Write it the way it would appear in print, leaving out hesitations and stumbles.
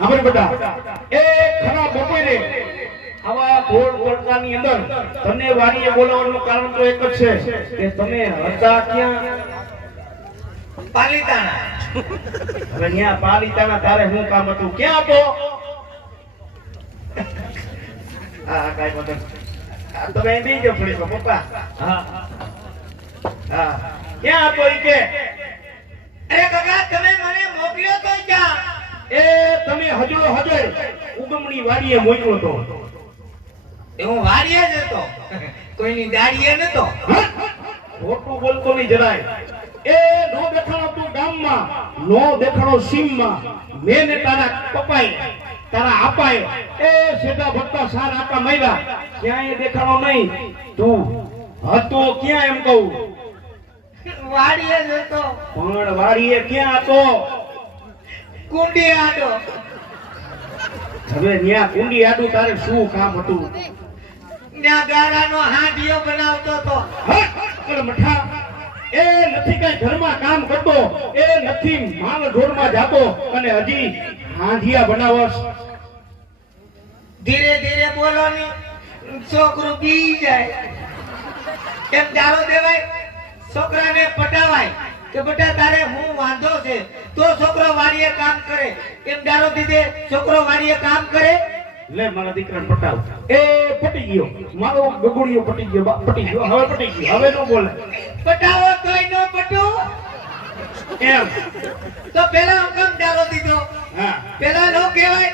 આપણે બેટા એ ખરા બપોરે આવા ઘોડ પડતાની અંદર તને વાડીએ બોલાવવાનું કારણ તો એક જ છે કે તમે હતા ક્યાં પાલીતાણા. હવે ન્યા પાલીતાણા તારે શું કામ હતું ક્યાં હતો હા કાઈ મતલબ તમે એમ બીજો ફરી પપ્પા હા હા ક્યાં હતો ઈ કે અરે કાકા તમે મને મોકલ્યો તો ક્યાં? એ તમે હજડો હજડ ઉગમણી વાડીએ મોકલો તો એ હું વાડીએ જ હતો, કોઈની દાડીએ નતો. ખોટું બોલતો નહીં જરાય. એ નો દેખાણો તું ગામમાં, નો દેખાણો સીમમાં, મેને તારા પપાઈ તારા આપાએ એ સેટા ભટ્ટા સાર આકા માર્યા, ક્યાંય દેખાણો નહીં. તું હતો ક્યાં એમ કહું? વાડીએ જ હતો. પણ વાડીએ ક્યાં હતો? કુંડી આડો. હવે ન્યા કુંડી આડું તારે શું કામ હતું? ત્યાં ગારાનો હાંડિયો બનાવતો તો. પણ મઠા એ નથી કઈ ઘરમાં કામ કરતો, એ નથી માલ ઢોરમાં જાતો અને હજી હાંડિયા બનાવસ. ધીરે ધીરે બોલો ની, છોકરું બી જાય. એમ દારો દેવાય, છોકરાને પટાવાય કે બેટા તારે હું વાંધો છે તો છોકરો વાડીએ કામ કરે. એમ દારો દીધે છોકરો વાડીએ કામ કરે. લે મારા દીકરાને પટાવ. એ પટી ગયો, મારો ગગુડિયો પટી ગયો, પટી ગયો, હવે પટી ગયો, હવે નો બોલે. પટાવો તોય નો પટું એમ તો પેલા હું કેમ દારો દીધો? હા પેલા નો કહેવાય.